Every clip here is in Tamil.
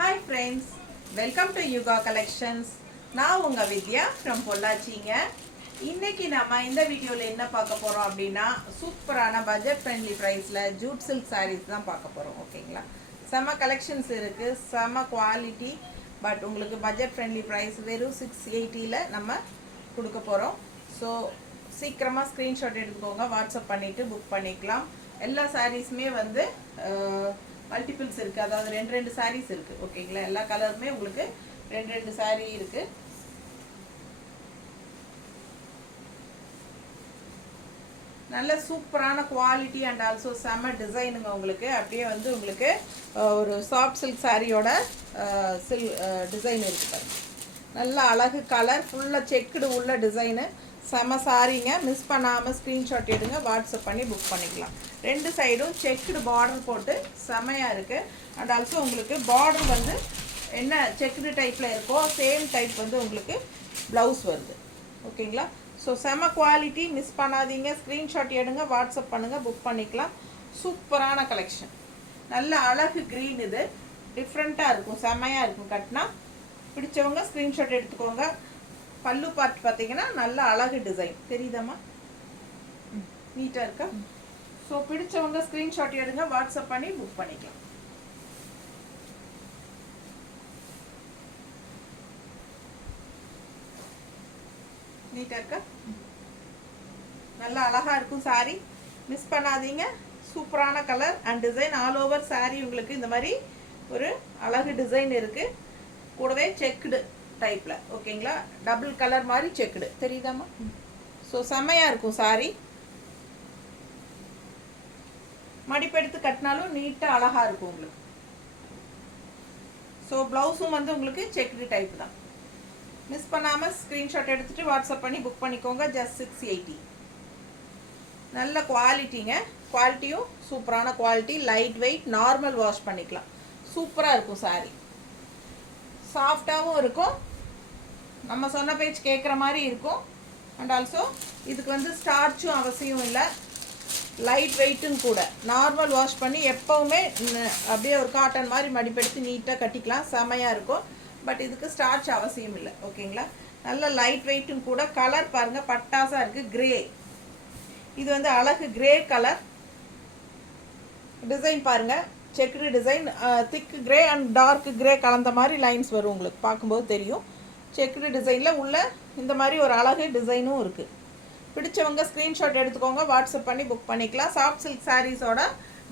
Hi friends, welcome to Yuga Collections. நான் உங்க வித்யா from பொள்ளாச்சிங்க. இன்னைக்கு நாம இந்த வீடியோல என்ன பார்க்க போறோம் அப்படினா சூப்பரான பட்ஜெட் ஃப்ரெண்ட்லி பிரைஸ்ல ஜூட் சில்க் sarees தான் பார்க்க போறோம். ஓகேங்களா? செம கலெக்ஷன்ஸ் இருக்கு, செம குவாலிட்டி. பட் உங்களுக்கு பட்ஜெட் ஃப்ரெண்ட்லி பிரைஸ் வெறும் 680 ல நம்ம கொடுக்க போறோம். ஸோ சீக்கிரமா ஸ்கிரீன்ஷாட் எடுத்துக்கோங்க, வாட்ஸ்அப் பண்ணிட்டு புக் பண்ணிக்கலாம். எல்லா சாரீஸ்மே வந்து மல்டிபிள்ஸ் இருக்குது, அதாவது ரெண்டு ரெண்டு சாரீஸ் இருக்குது. ஓகேங்களா? எல்லா கலருமே உங்களுக்கு ரெண்டு ரெண்டு சாரீ இருக்குது. நல்ல சூப்பரான குவாலிட்டி அண்ட் ஆல்சோ செம்ம டிசைனுங்க. உங்களுக்கு அப்படியே வந்து உங்களுக்கு ஒரு சாஃப்ட் சில்க் சாரியோட டிசைன் இருக்குது பாருங்க. நல்ல அழகு கலர், ஃபுல்லாக செக்குடு உள்ள டிசைனு, செம சாரிங்க. மிஸ் பண்ணாமல் ஸ்க்ரீன்ஷாட் எடுங்க, வாட்ஸ்அப் பண்ணி புக் பண்ணிக்கலாம். ரெண்டு சைடும் செக்குடு பார்டர் போட்டு செமையாக இருக்குது. அண்ட் ஆல்சோ உங்களுக்கு பார்டர் வந்து என்ன செக்குடு டைப்பில் இருக்கோ சேம் டைப் வந்து உங்களுக்கு ப்ளவுஸ் வருது. ஓகேங்களா? ஸோ செம குவாலிட்டி, மிஸ் பண்ணாதீங்க. ஸ்க்ரீன்ஷாட் எடுங்க, வாட்ஸ்அப் பண்ணுங்கள், புக் பண்ணிக்கலாம். சூப்பரான கலெக்ஷன். நல்ல அழகு க்ரீன், இது டிஃப்ரெண்ட்டாக இருக்கும், செமையாக இருக்கும். கட்டினா பிடிச்சவங்க ஸ்க்ரீன்ஷாட் எடுத்துக்கோங்க. பல்லு பார்ட் பார்த்தீங்கன்னா நல்ல அழகு டிசைன் தெரியுதாம்மா, நீட்டாக இருக்கா? ஸோ பிடிச்சவங்க ஸ்க்ரீன்ஷாட் எடுங்க, வாட்ஸ்அப் பண்ணி புக் பண்ணிக்கலாம். நீட்டாக இருக்கா? நல்லா அழகாக இருக்கும் சாரி, மிஸ் பண்ணாதீங்க. சூப்பரான colour and design. All over sorry உங்களுக்கு இந்த மாதிரி ஒரு அழகு டிசைன் இருக்குது, கூடவே செக்குடு டைப்பில். ஓகேங்களா? டபுள் கலர் மாதிரி செக்குடு தெரியுதாம்மா? ஸோ செம்மையாக இருக்கும் சாரி. மடிப்பெடுத்து கட்டினாலும் நீட்டாக அழகாக இருக்கும் உங்களுக்கு. ஸோ ப்ளவுஸும் வந்து உங்களுக்கு செக்குடு டைப் தான். மிஸ் பண்ணாமல் ஸ்க்ரீன்ஷாட் எடுத்துகிட்டு வாட்ஸ்அப் பண்ணி புக் பண்ணிக்கோங்க. ஜஸ்ட் 680. நல்ல குவாலிட்டிங்க, குவாலிட்டியும் சூப்பரான quality. Light weight, normal wash பண்ணிக்கலாம். சூப்பராக இருக்கும் சாரி, சாஃப்டாகவும் இருக்கும், நம்ம சொன்ன பேச்சு கேட்குற மாதிரி இருக்கும். அண்ட் ஆல்சோ இதுக்கு வந்து ஸ்டார்ச்சும் அவசியம் இல்லை, லைட் வெயிட்டும் கூட. நார்மல் வாஷ் பண்ணி எப்போவுமே அப்படியே ஒரு காட்டன் மாதிரி மடிப்பெடுத்து நீட்டாக கட்டிக்கலாம், செமையாக இருக்கும். பட் இதுக்கு ஸ்டார்ச் அவசியம் இல்லை. ஓகேங்களா? நல்ல லைட் வெயிட்டும் கூட. கலர் பாருங்கள், பட்டாசாக இருக்குது, கிரே. இது வந்து அழகு கிரே கலர். டிசைன் பாருங்கள், checked design, thick grey and dark grey கலந்த மாதிரி லைன்ஸ் வரும், உங்களுக்கு பார்க்கும்போது தெரியும். செக்குடு டிசைனில் உள்ள இந்த மாதிரி ஒரு அழகு டிசைனும் இருக்குது. பிடிச்சவங்க ஸ்க்ரீன்ஷாட் எடுத்துக்கோங்க, வாட்ஸ்அப் பண்ணி புக் பண்ணிக்கலாம். சாஃப்ட் சில்க் சாரீஸோட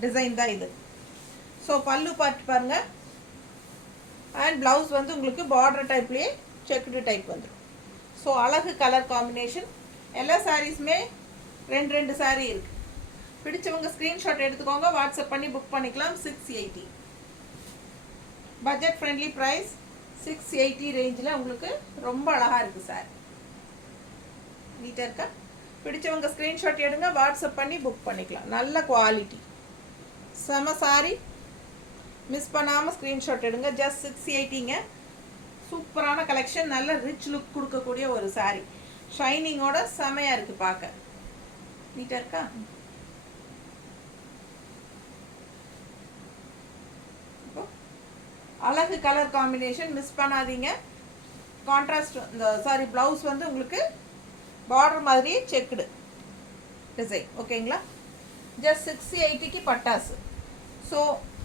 டிசைன் தான் இது. ஸோ பல்லு பார்ட் பாருங்கள். அண்ட் ப்ளவுஸ் வந்து உங்களுக்கு பார்டர் டைப்லேயே செக்குடு டைப் வந்துடும். ஸோ அழகு கலர் காம்பினேஷன். எல்லா சாரீஸுமே ரெண்டு ரெண்டு சாரீ இருக்குது. பிடிச்சவங்க ஸ்க்ரீன்ஷாட் எடுத்துக்கோங்க, வாட்ஸ்அப் பண்ணி புக் பண்ணிக்கலாம். 680 பட்ஜெட் ஃப்ரெண்ட்லி ப்ரைஸ். 680 ரேஞ்சில் உங்களுக்கு ரொம்ப அழகாக இருக்குது சார். நீட்டாக இருக்கா? பிடிச்சவங்க ஸ்க்ரீன்ஷாட் எடுங்க, வாட்ஸ்அப் பண்ணி புக் பண்ணிக்கலாம். நல்ல குவாலிட்டி, செம சாரி. மிஸ் பண்ணாமல் ஸ்க்ரீன்ஷாட் எடுங்க. ஜஸ்ட் 680ங்க. சூப்பரான கலெக்ஷன், நல்ல ரிச் லுக் கொடுக்கக்கூடிய ஒரு சாரி. ஷைனிங்கோட செமையாக இருக்குது பார்க்க. நீட்டாக இருக்கா? அழகு கலர் காம்பினேஷன், மிஸ் பண்ணாதீங்க. கான்ட்ராஸ்ட் இந்த சாரி ப்ளவுஸ் வந்து உங்களுக்கு பார்டர் மாதிரி செக்குடு டிசைன். ஓகேங்களா? ஜஸ்ட் 680க்கு பட்டாசு. ஸோ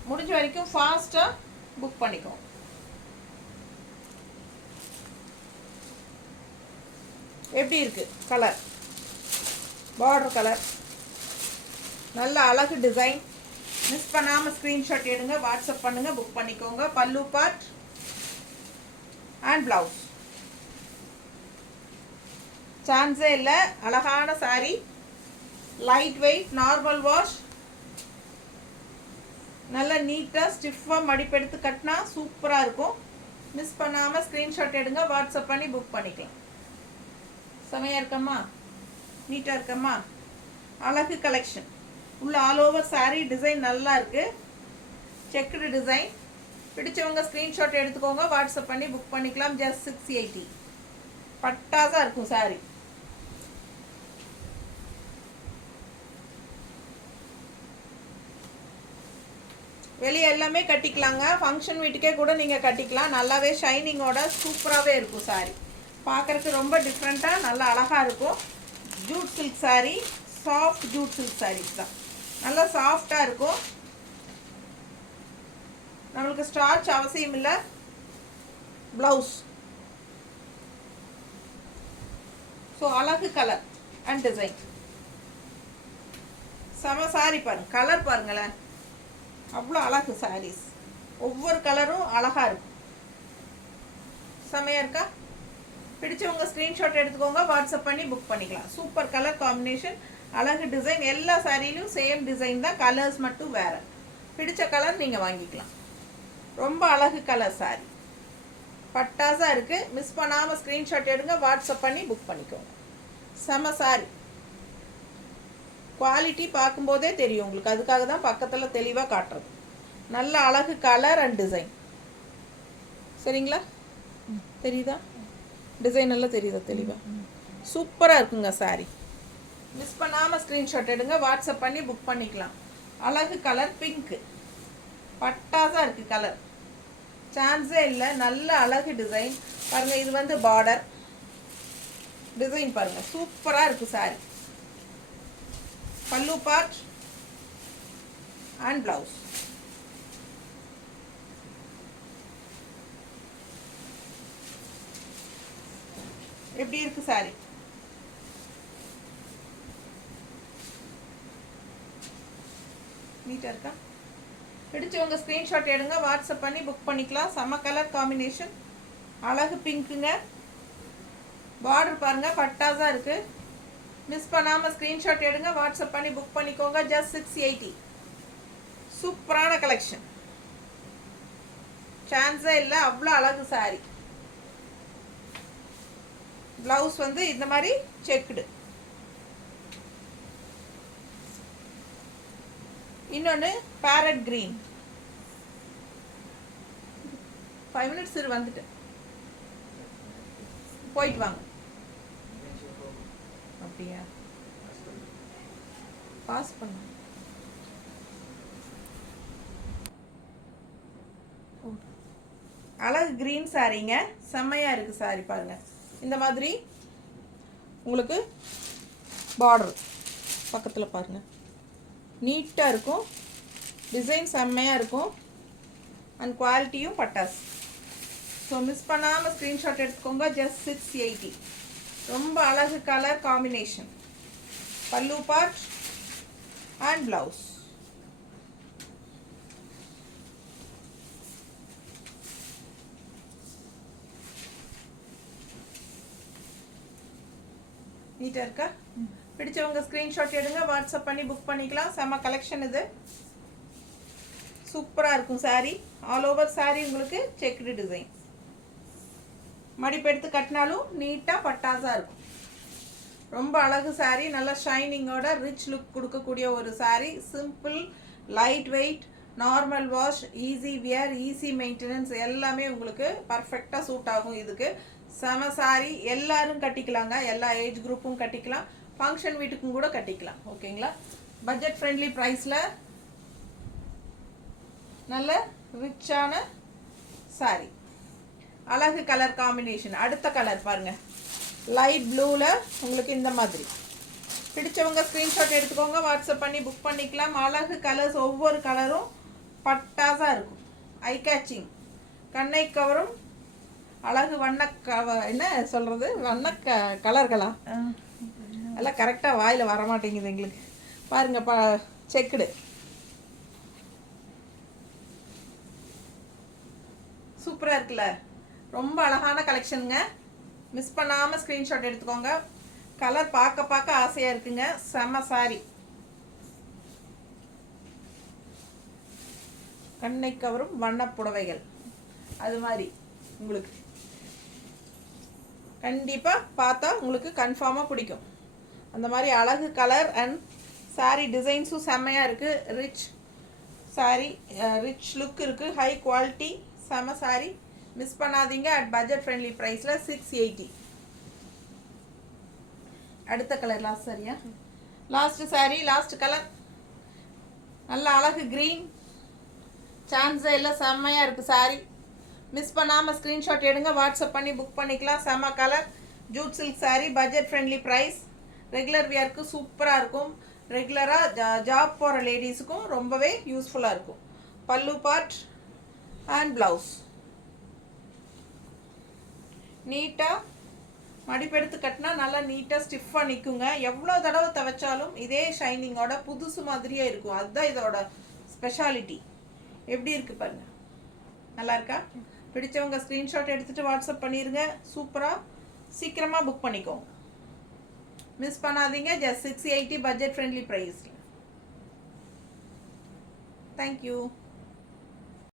முடிஞ்ச வரைக்கும் ஃபாஸ்ட்டாக புக் பண்ணிக்கோங்க. எப்படி இருக்குது கலர்? பார்டர் கலர், நல்ல அழகு டிசைன். மிஸ் பண்ணாமல் ஸ்க்ரீன்ஷாட் எடுங்க, வாட்ஸ்அப் பண்ணுங்கள், புக் பண்ணிக்கோங்க. பல்லு பார்ட் அண்ட் ப்ளவுஸ் சான்ஸே இல்லை. அழகான sorry, light weight, normal wash, நல்லா நீட்டாக ஸ்டிஃபாக மடிப்பெடுத்து கட்டினா சூப்பராக இருக்கும். மிஸ் பண்ணாமல் ஸ்க்ரீன்ஷாட் எடுங்க, வாட்ஸ்அப் பண்ணி புக் பண்ணிக்கலாம். செமையாக இருக்கம்மா, நீட்டாக இருக்கம்மா. அழகு கலெக்ஷன். உள்ள ஆல் ஓவர் சாரீ டிசைன் நல்லா இருக்குது, செக்குடு டிசைன். பிடிச்சவங்க ஸ்க்ரீன்ஷாட் எடுத்துக்கோங்க, வாட்ஸ்அப் பண்ணி புக் பண்ணிக்கலாம். ஜஸ்ட் 680. பட்டாசாக இருக்கும் சாரி. வெளியே எல்லாமே கட்டிக்கலாங்க. ஃபங்க்ஷன் வீட்டுக்கே கூட நீங்கள் கட்டிக்கலாம். நல்லாவே ஷைனிங்கோட சூப்பராகவே இருக்கும் சாரீ. பார்க்குறதுக்கு ரொம்ப டிஃப்ரெண்ட்டாக நல்லா அழகாக இருக்கும். Jute silk sari, soft jute silk saris தான். நல்லா சாஃப்டாக இருக்கும். நம்மளுக்கு ஸ்டார்ச் அவசியம் இல்லை. ப்ளவுஸ் ஸோ அழகு கலர் அண்ட் டிசைன். செம சாரி பாருங்க, கலர் பாருங்களேன், அவ்வளோ அழகு சாரீஸ். ஒவ்வொரு கலரும் அழகாக இருக்கும். செமையாக இருக்கா? பிடிச்சவங்க ஸ்க்ரீன்ஷாட் எடுத்துக்கோங்க, வாட்ஸ்அப் பண்ணி புக் பண்ணிக்கலாம். சூப்பர் கலர் காம்பினேஷன், அழகு டிசைன். எல்லா சாரிலையும் சேம் டிசைன் தான், கலர்ஸ் மட்டும் வேறு. பிடிச்ச கலர் நீங்கள் வாங்கிக்கலாம். ரொம்ப அழகு கலர் சாரி, பட்டாசாக இருக்குது. மிஸ் பண்ணாமல் ஸ்க்ரீன்ஷாட் எடுங்க, வாட்ஸ்அப் பண்ணி புக் பண்ணிக்கோங்க. செம சாரி. குவாலிட்டி பார்க்கும்போதே தெரியும் உங்களுக்கு, அதுக்காக தான் பக்கத்தில் தெளிவாக காட்டுறது. நல்ல அழகு கலர் அண்ட் டிசைன். சரிங்களா? தெரியுதா? டிசைன் எல்லாம் தெரியுதா தெளிவாக? சூப்பராக இருக்குங்க சாரி. மிஸ் பண்ணாமல் ஸ்க்ரீன்ஷாட் எடுங்க, வாட்ஸ்அப் பண்ணி புக் பண்ணிக்கலாம். அழகு கலர் பிங்க்கு, பட்டாசாக இருக்குது கலர், சான்ஸே இல்லை. நல்ல அழகு டிசைன் பாருங்கள். இது வந்து பார்டர் டிசைன் பாருங்கள், சூப்பராக இருக்குது சாரி. பல்லு பார்ட் அண்ட் ப்ளவுஸ். எப்படி இருக்கு சாரி? நீட்டாக இருக்கா? பிடிச்சவங்க ஸ்க்ரீன்ஷாட் எடுங்க, வாட்ஸ்அப் பண்ணி புக் பண்ணிக்கலாம். செம்ம கலர் காம்பினேஷன், அழகு பிங்க்குங்க. பார்டர் பாருங்க, பட்டாஸா இருக்கு. மிஸ் பண்ணாமல் ஸ்க்ரீன்ஷாட் எடுங்க, வாட்ஸ்அப் பண்ணி புக் பண்ணிக்கோங்க. ஜஸ்ட் 680. சூப்பரான கலெக்ஷன், சான்ஸே இல்லை, அவ்வளோ அழகு சாரி. ப்ளவுஸ் வந்து இந்த மாதிரி செக்குடு. இன்னொன்று பேரட் கிரீன். 5 minutes இரு, வந்துட்டு போயிட்டு வாங்க. அப்படியா? பாஸ் பண்ண. அழகு கிரீன் சாரீங்க, செம்மையாக இருக்குது சாரி பாருங்கள். இந்த மாதிரி உங்களுக்கு பார்டர் பக்கத்தில் பாருங்கள், நீட்டாக இருக்கும். டிசைன் செம்மையாக இருக்கும் அண்ட் குவாலிட்டியும் பட்டாஸ். ஸோ மிஸ் பண்ணாமல் ஸ்க்ரீன்ஷாட் எடுத்துக்கோங்க. ஜஸ்ட் 680. ரொம்ப அழகு கலர் காம்பினேஷன். பல்லு பார்ட் அண்ட் ப்ளவுஸ். நீட்டாக இருக்கா? பிடிச்சவங்க ஸ்க்ரீன்ஷாட் எடுங்க, வாட்ஸ்அப் பண்ணி புக் பண்ணிக்கலாம். செம்ம கலெக்ஷன் இது, சூப்பராக இருக்கும் சாரீ. ஆல் ஓவர் சாரீ உங்களுக்கு செக்குடு டிசைன். மடிப்பு எடுத்து கட்டினாலும் நீட்டாக பட்டாஸாக இருக்கும். ரொம்ப அழகு சாரீ, நல்லா ஷைனிங்கோட ரிச் லுக் கொடுக்கக்கூடிய ஒரு sari. Simple, light weight, normal wash, easy wear, easy maintenance எல்லாமே உங்களுக்கு பர்ஃபெக்டாக சூட் ஆகும். இதுக்கு செம சாரீ, எல்லாரும் கட்டிக்கலாங்க. எல்லா ஏஜ் குரூப்பும் கட்டிக்கலாம், ஃபங்க்ஷன் வீட்டுக்கும் கூட கட்டிக்கலாம். ஓகேங்களா? பட்ஜெட் ஃப்ரெண்ட்லி ப்ரைஸில் நல்ல ரிச்சான சாரீ, அழகு கலர் காம்பினேஷன். அடுத்த கலர் பாருங்கள், லைட் ப்ளூவில் உங்களுக்கு இந்த மாதிரி. பிடிச்சவங்க ஸ்க்ரீன்ஷாட் எடுத்துக்கோங்க, வாட்ஸ்அப் பண்ணி புக் பண்ணிக்கலாம். அழகு கலர்ஸ், ஒவ்வொரு கலரும் பட்டாஸாக இருக்கும், ஐ கேச்சிங், கண்ணை கவரும் அழகு வண்ண என்ன சொல்கிறது, வண்ண கலர்களா எல்லாம் கரெக்டாக வாயில் வரமாட்டேங்குது எங்களுக்கு. பாருங்கள், செக்குடு சூப்பராக இருக்குல்ல? ரொம்ப அழகான கலெக்ஷனுங்க. மிஸ் பண்ணாமல் ஸ்க்ரீன்ஷாட் எடுத்துக்கோங்க. கலர் பார்க்க பார்க்க ஆசையாக இருக்குங்க. செம்ம சாரி, கண்ணை கவரும் வண்ண புடவைகள். அது மாதிரி உங்களுக்கு கண்டிப்பாக பார்த்தா உங்களுக்கு கன்ஃபார்மாக பிடிக்கும். அந்த மாதிரி அழகு கலர் அண்ட் சாரீ டிசைன்ஸும் செம்மையாக இருக்குது. ரிச் சாரீ, ரிச் லுக் இருக்குது, ஹை குவாலிட்டி, செம்ம சாரீ. மிஸ் பண்ணாதீங்க. அட் பட்ஜெட் ஃப்ரெண்ட்லி ப்ரைஸில் 680. அடுத்த கலர் லாஸ்ட் சாரியா? லாஸ்ட் சாரீ, லாஸ்ட் கலர், நல்ல அழகு க்ரீன், சான்ஸே இல்லை, செம்மையாக இருக்குது சாரி. மிஸ் பண்ணாமல் ஸ்க்ரீன்ஷாட் எடுங்க, வாட்ஸ்அப் பண்ணி புக் பண்ணிக்கலாம். செம்ம colour, jute silk sari, budget friendly price, regular வியருக்கு சூப்பராக இருக்கும். ரெகுலராக ஜாப் போகிற லேடிஸுக்கும் ரொம்பவே யூஸ்ஃபுல்லாக இருக்கும். பல்லு பார்ட் அண்ட் ப்ளவுஸ் நீட்டாக மடிப்பெடுத்து கட்டினா நல்லா நீட்டாக ஸ்டிஃபாக நிற்குங்க. எவ்வளோ தடவை துவைச்சாலும் இதே ஷைனிங்கோட புதுசு மாதிரியே இருக்கும். அதுதான் இதோட ஸ்பெஷாலிட்டி. எப்படி இருக்குது பாருங்க, நல்லா இருக்கா? பிடிச்சவங்க ஸ்க்ரீன்ஷாட் எடுத்துகிட்டு வாட்ஸ்அப் பண்ணிடுங்க. சூப்பராக சீக்கிரமாக புக் பண்ணிக்கோங்க, மிஸ் பண்ணாதீங்க. ஜஸ்ட் 680 பட்ஜெட் ஃப்ரெண்ட்லி ப்ரைஸில். தேங்க்யூ.